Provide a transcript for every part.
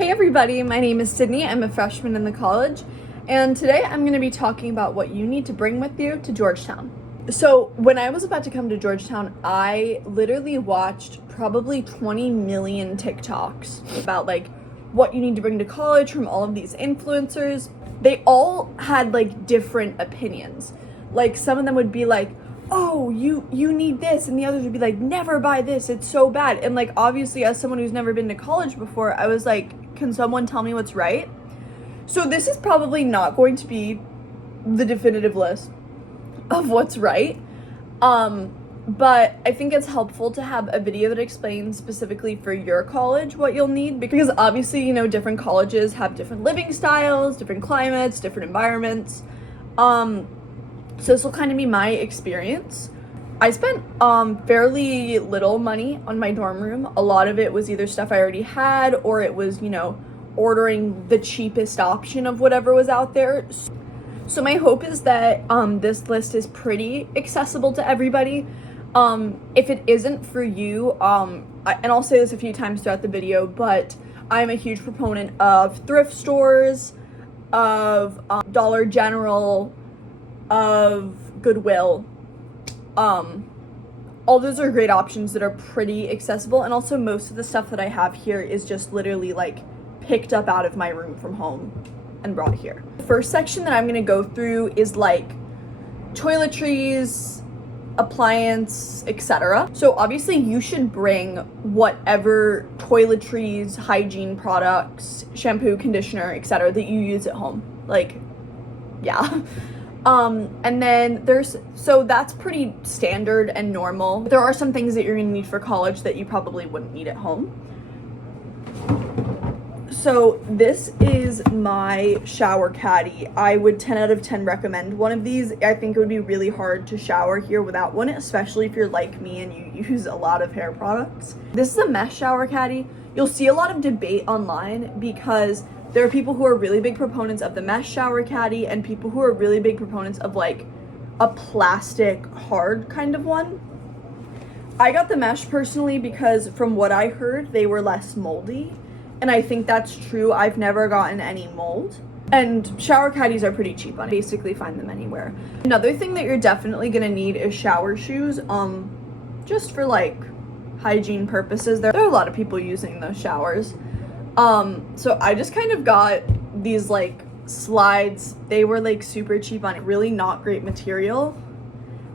Hey everybody, my name is Sydney. I'm a freshman in the college, and today I'm going to be talking about what you need to bring with you to Georgetown. So when I was about to come to Georgetown, I literally watched probably 20 million TikToks about like what you need to bring to college from all of these influencers. They all had like different opinions. Like some of them would be like, oh, you need this, and the others would be like, never buy this, it's so bad. And like obviously as someone who's never been to college before, I was like, can someone tell me what's right? So this is probably not going to be the definitive list of what's right, but I think it's helpful to have a video that explains specifically for your college what you'll need, because obviously, you know, different colleges have different living styles, different climates, different environments. So this will kind of be my experience. I spent fairly little money on my dorm room. A lot of it was either stuff I already had, or it was, you know, ordering the cheapest option of whatever was out there. So my hope is that this list is pretty accessible to everybody. If it isn't for you, and I'll say this a few times throughout the video, but I'm a huge proponent of thrift stores, of Dollar General, of Goodwill. All those are great options that are pretty accessible, and also most of the stuff that I have here is just literally like picked up out of my room from home and brought here. The first section that I'm gonna go through is like toiletries, appliance, etc. So obviously you should bring whatever toiletries, hygiene products, shampoo, conditioner, etc. that you use at home. Like, yeah. And then so that's pretty standard and normal. There are some things that you're gonna need for college that you probably wouldn't need at home. So this is my shower caddy. I would 10 out of 10 recommend one of these. I think it would be really hard to shower here without one, especially if you're like me and you use a lot of hair products. This is a mesh shower caddy. You'll see a lot of debate online because there are people who are really big proponents of the mesh shower caddy and people who are really big proponents of like a plastic hard kind of one. I got the mesh personally because from what I heard, they were less moldy. And I think that's true. I've never gotten any mold. And shower caddies are pretty cheap on it. Basically find them anywhere. Another thing that you're definitely gonna need is shower shoes. Just for like hygiene purposes. There are a lot of people using those showers. So I just kind of got these like slides. They were like super cheap on it. Really not great material.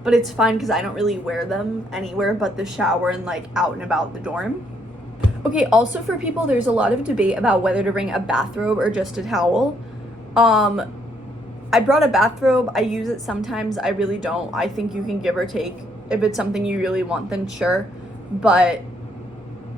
But it's fine because I don't really wear them anywhere but the shower and like out and about the dorm. Okay, also for people, there's a lot of debate about whether to bring a bathrobe or just a towel. I brought a bathrobe. I use it sometimes. I really don't. I think you can give or take. If it's something you really want, then sure. But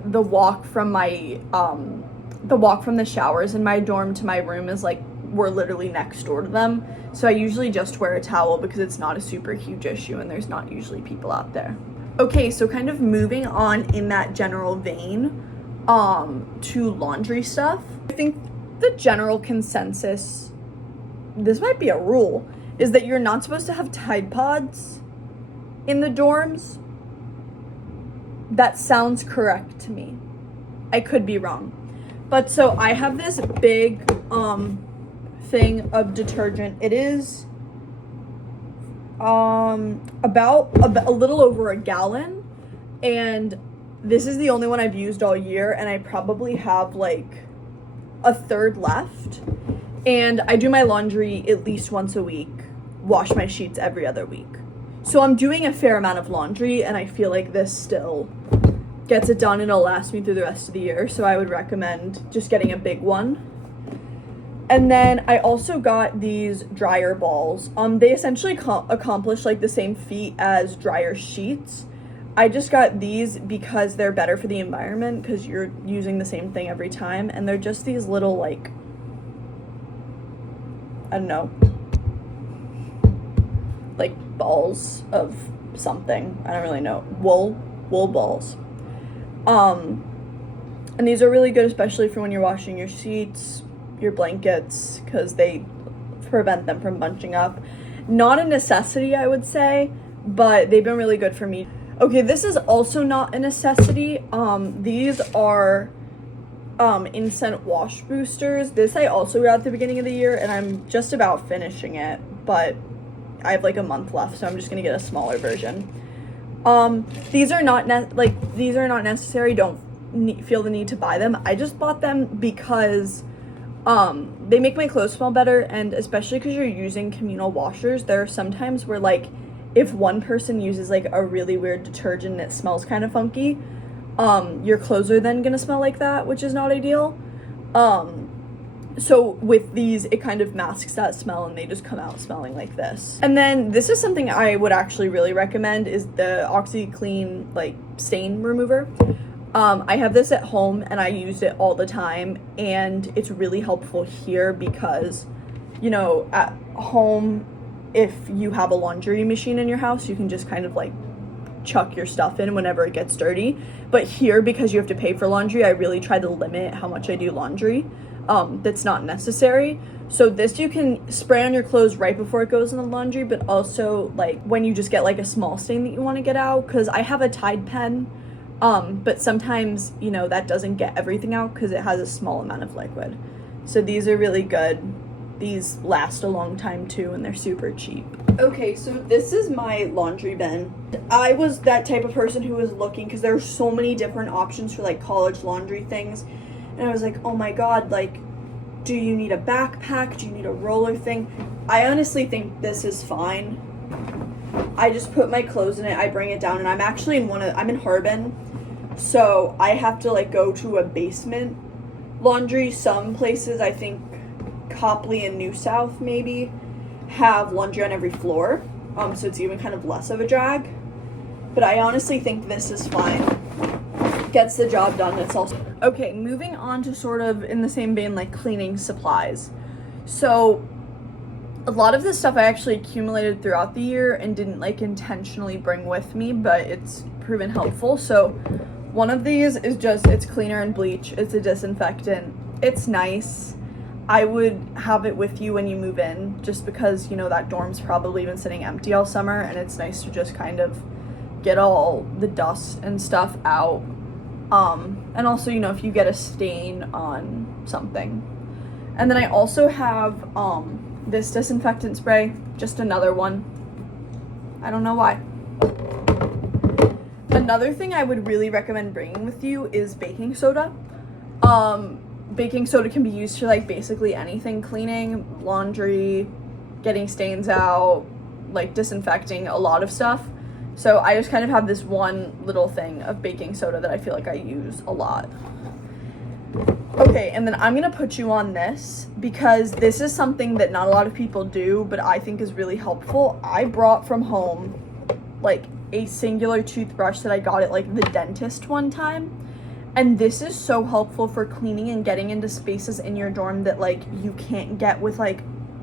the walk from the showers in my dorm to my room is like, we're literally next door to them. So I usually just wear a towel because it's not a super huge issue and there's not usually people out there. Okay, so kind of moving on in that general vein, to laundry stuff. I think the general consensus, this might be a rule, is that you're not supposed to have Tide Pods in the dorms. That sounds correct to me. I could be wrong. But so I have this big thing of detergent. It is about a little over a gallon, and this is the only one I've used all year, and I probably have like a third left. And I do my laundry at least once a week, wash my sheets every other week. So I'm doing a fair amount of laundry, and I feel like this still gets it done and it'll last me through the rest of the year. So I would recommend just getting a big one. And then I also got these dryer balls. They essentially accomplish like the same feat as dryer sheets. I just got these because they're better for the environment because you're using the same thing every time. And they're just these little like, I don't know, like balls of something. I don't really know. Wool balls. And these are really good, especially for when you're washing your sheets, your blankets, because they prevent them from bunching up. Not a necessity, I would say, but they've been really good for me. Okay, this is also not a necessity. These are instant wash boosters. This I also got at the beginning of the year, and I'm just about finishing it, but I have like a month left, so I'm just gonna get a smaller version. These are not necessary. Don't feel the need to buy them. I just bought them because they make my clothes smell better, and especially because you're using communal washers, there are some times where like if one person uses like a really weird detergent and it smells kind of funky, your clothes are then gonna smell like that, which is not ideal. So with these, it kind of masks that smell and they just come out smelling like this. And then this is something I would actually really recommend, is the OxiClean like stain remover. I have this at home and I use it all the time, and it's really helpful here because, you know, at home, if you have a laundry machine in your house, you can just kind of like chuck your stuff in whenever it gets dirty. But here, because you have to pay for laundry, I really try to limit how much I do laundry. That's not necessary. So this you can spray on your clothes right before it goes in the laundry, but also like when you just get like a small stain that you want to get out, because I have a Tide pen, but sometimes, you know, that doesn't get everything out because it has a small amount of liquid. So these are really good. These last a long time too, and they're super cheap. Okay, so this is my laundry bin. I was that type of person who was looking, because there are so many different options for like college laundry things, and I was like, oh my god, like, do you need a backpack? Do you need a roller thing? I honestly think this is fine. I just put my clothes in it, I bring it down, and I'm actually I'm in Harbin, so I have to like go to a basement laundry. Some places, I think Copley and New South maybe, have laundry on every floor, so it's even kind of less of a drag. But I honestly think this is fine. Gets the job done. It's also okay. Moving on to sort of in the same vein, like cleaning supplies. So a lot of this stuff I actually accumulated throughout the year and didn't like intentionally bring with me, but it's proven helpful. So one of these is just, it's cleaner and bleach. It's a disinfectant. It's nice. I would have it with you when you move in, just because, you know, that dorm's probably been sitting empty all summer, and it's nice to just kind of get all the dust and stuff out. And also, you know, if you get a stain on something. And then I also have this disinfectant spray, just another one. I don't know why. Another thing I would really recommend bringing with you is baking soda. Baking soda can be used for like basically anything: cleaning, laundry, getting stains out, like disinfecting, a lot of stuff. So I just kind of have this one little thing of baking soda that I feel like I use a lot. Okay, and then I'm gonna put you on this because this is something that not a lot of people do, but I think is really helpful. I brought from home like a singular toothbrush that I got at like the dentist one time. And this is so helpful for cleaning and getting into spaces in your dorm that like you can't get with like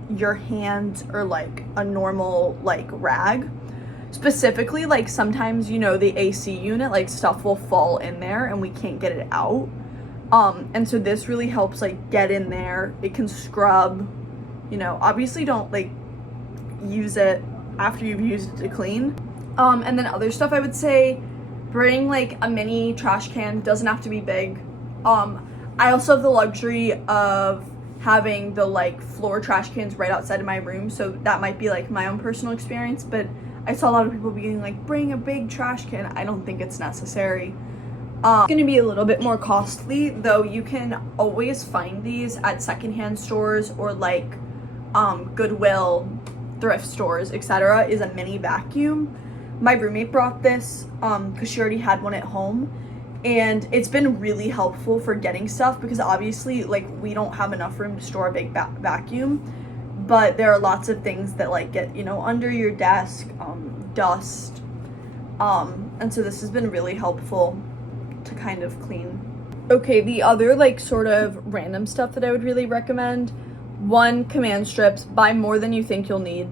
your hands or like a normal like rag. Specifically, like sometimes, you know, the AC unit, like stuff will fall in there and we can't get it out. And so this really helps like get in there. It can scrub, you know, obviously don't like use it after you've used it to clean. And then other stuff I would say, bring like a mini trash can. Doesn't have to be big. I also have the luxury of having the like floor trash cans right outside of my room, so that might be like my own personal experience, but I saw a lot of people being like, bring a big trash can. I don't think it's necessary. It's gonna be a little bit more costly, though. You can always find these at secondhand stores or like Goodwill, thrift stores, etc. is a mini vacuum. My roommate brought this because she already had one at home, and it's been really helpful for getting stuff, because obviously like we don't have enough room to store a big vacuum, but there are lots of things that like get, you know, under your desk, dust, and so this has been really helpful to kind of clean. Okay, the other like sort of random stuff that I would really recommend: one, command strips. Buy more than you think you'll need,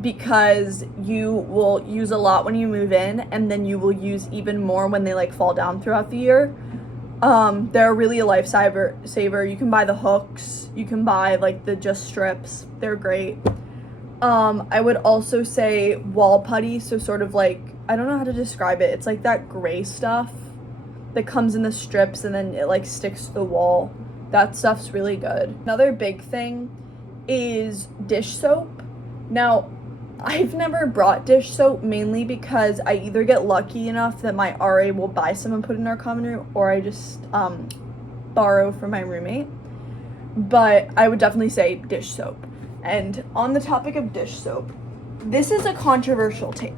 because you will use a lot when you move in, and then you will use even more when they like fall down throughout the year. They're really a lifesaver. You can buy the hooks, you can buy like the just strips. They're great. I would also say wall putty, so sort of like, I don't know how to describe it. It's like that gray stuff that comes in the strips and then it like sticks to the wall. That stuff's really good. Another big thing is dish soap. Now, I've never brought dish soap mainly because I either get lucky enough that my RA will buy some and put in our common room, or I just borrow from my roommate. But I would definitely say dish soap. And on the topic of dish soap, this is a controversial take.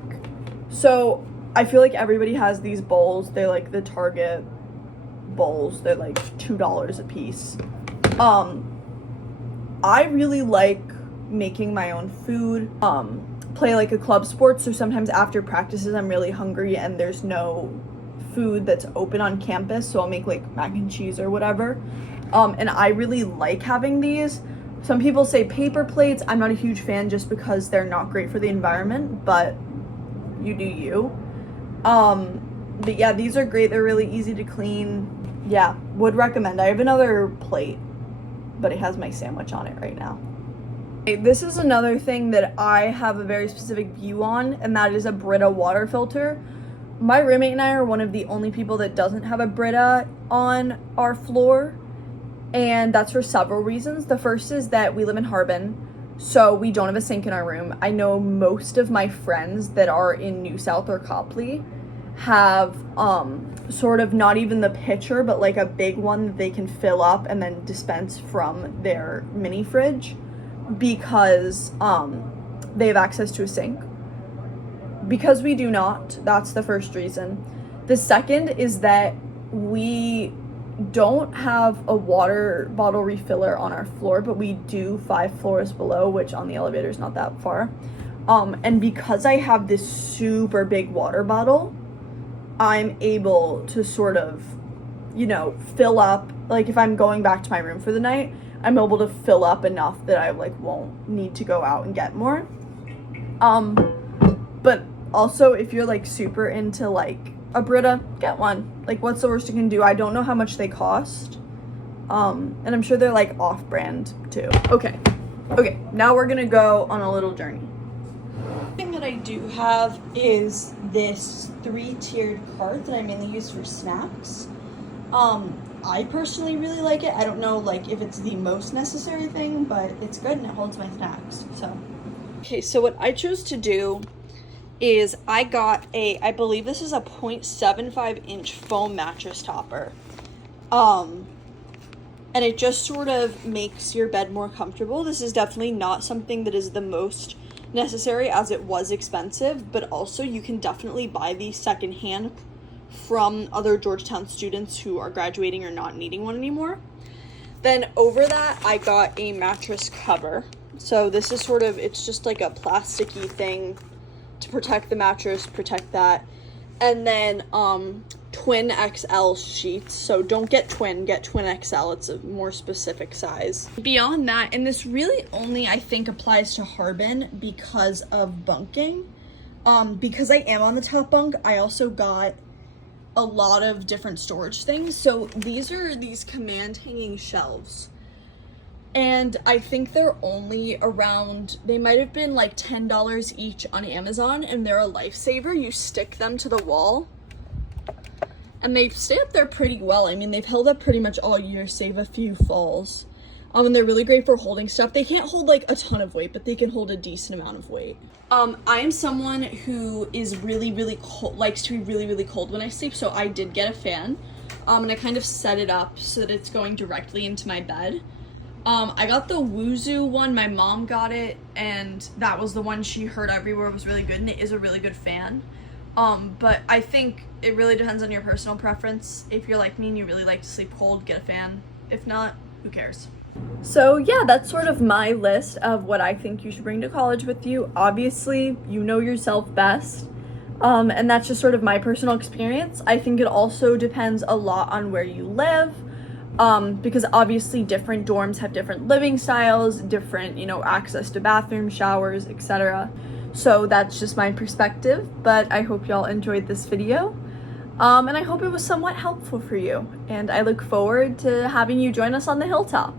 So I feel like everybody has these bowls. They're like the Target bowls. They're like $2 a piece. I really like making my own food, play like a club sport, so sometimes after practices I'm really hungry and there's no food that's open on campus, so I'll make like mac and cheese or whatever, and I really like having these. Some people say paper plates. I'm not a huge fan just because they're not great for the environment, but you do you. But yeah, these are great. They're really easy to clean. Yeah, would recommend. I have another plate, but it has my sandwich on it right now. This is another thing that I have a very specific view on, and that is a Brita water filter. My roommate and I are one of the only people that doesn't have a Brita on our floor, and that's for several reasons. The first is that we live in Harbin, so we don't have a sink in our room. I know most of my friends that are in New South or Copley have sort of not even the pitcher, but like a big one that they can fill up and then dispense from their mini fridge, because they have access to a sink. Because we do not, that's the first reason. The second is that we don't have a water bottle refiller on our floor, but we do 5 floors below, which on the elevator is not that far. And because I have this super big water bottle, I'm able to sort of, fill up. Like if I'm going back to my room for the night, I'm able to fill up enough that I like won't need to go out and get more. But also if you're like super into like a Brita, get one. Like what's the worst you can do? I don't know how much they cost. And I'm sure they're like off-brand too. Okay, now we're gonna go on a little journey. The thing that I do have is this 3-tiered cart that I mainly use for snacks. I personally really like it. I don't know like if it's the most necessary thing, but it's good and it holds my snacks. Okay, so what I chose to do is I got I believe this is a 0.75 inch foam mattress topper. And it just sort of makes your bed more comfortable. This is definitely not something that is the most necessary, as it was expensive, but also you can definitely buy these secondhand from other Georgetown students who are graduating or not needing one anymore. Then over that, I got a mattress cover. So this is sort of, it's just like a plasticky thing to protect the mattress, protect that. And then twin XL sheets. So don't get twin, get twin XL. It's a more specific size. Beyond that, and this really only I think applies to Harbin because of bunking. Because I am on the top bunk, I also got a lot of different storage things. So these are these command hanging shelves. And I think they're only around, they might have been like $10 each on Amazon, and they're a lifesaver. You stick them to the wall and they stay up there pretty well. I mean, they've held up pretty much all year, save a few falls. And they're really great for holding stuff. They can't hold like a ton of weight, but they can hold a decent amount of weight. I am someone who is really cold, likes to be really cold when I sleep, so I did get a fan. And I kind of set it up so that it's going directly into my bed. I got the Wuzu one. My mom got it, and that was the one she heard everywhere was really good, and it is a really good fan. But I think it really depends on your personal preference. If you're like me and you really like to sleep cold, get a fan. If not, who cares? So yeah, that's sort of my list of what I think you should bring to college with you. Obviously, you know yourself best. And that's just sort of my personal experience. I think it also depends a lot on where you live. Because obviously different dorms have different living styles, different, access to bathrooms, showers, etc. So that's just my perspective, but I hope y'all enjoyed this video. And I hope it was somewhat helpful for you. And I look forward to having you join us on the Hilltop.